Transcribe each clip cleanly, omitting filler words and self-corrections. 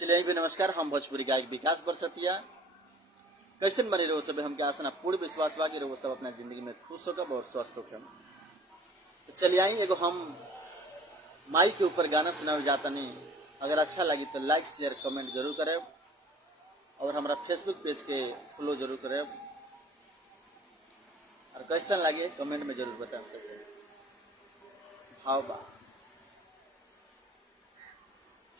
चलिए भी नमस्कार। हम भोजपुरी गायक विकास बरसतिया कैसन बने रहो सब हमके आसना पूर्ण विश्वास बा कि रहो सब अपना जिंदगी में खुश होकर और स्वस्थ होकर। तो चलिए आई एगो हम माइक के ऊपर गाना सुनावे जाता नहीं। अगर अच्छा लगी तो लाइक शेयर कमेंट जरूर करें और हमारा फेसबुक पेज के फॉलो जरूर करें और कैसन लगे कमेंट में जरूर बता सके। भाव बा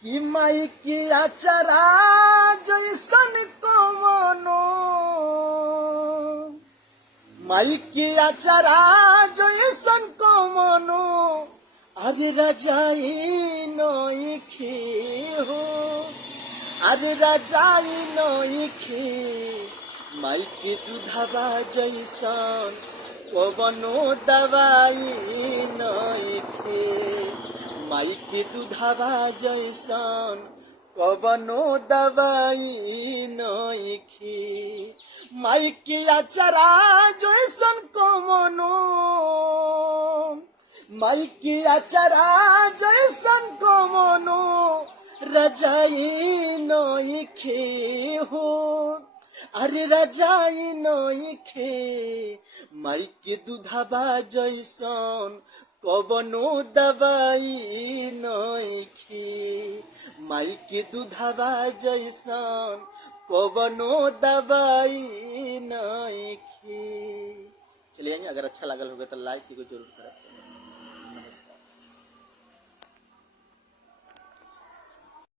कि माई की अचरा जैसन कवनो, माई की अचरा जैसन कवनो, अरे रजाई नोइखे हो, अरे रजाई नोइखे। माई के दूधवा जैसन कवनो दवाई नोइखे, माई के दूधवा जैसन कवनो दवाई नइखे। माई के अचरा जैसन कवनो, माई के अचरा जैसन कवनो, रजाई नइखे हो, अरे रजाई नइखे। माई के दूधवा जैसन कवनो दवाई नइखे, माई के दूधवा जैसन कवनो दवाई नइखे। चलिए अगर अच्छा लगल होगा तो लाइक जरूर करें।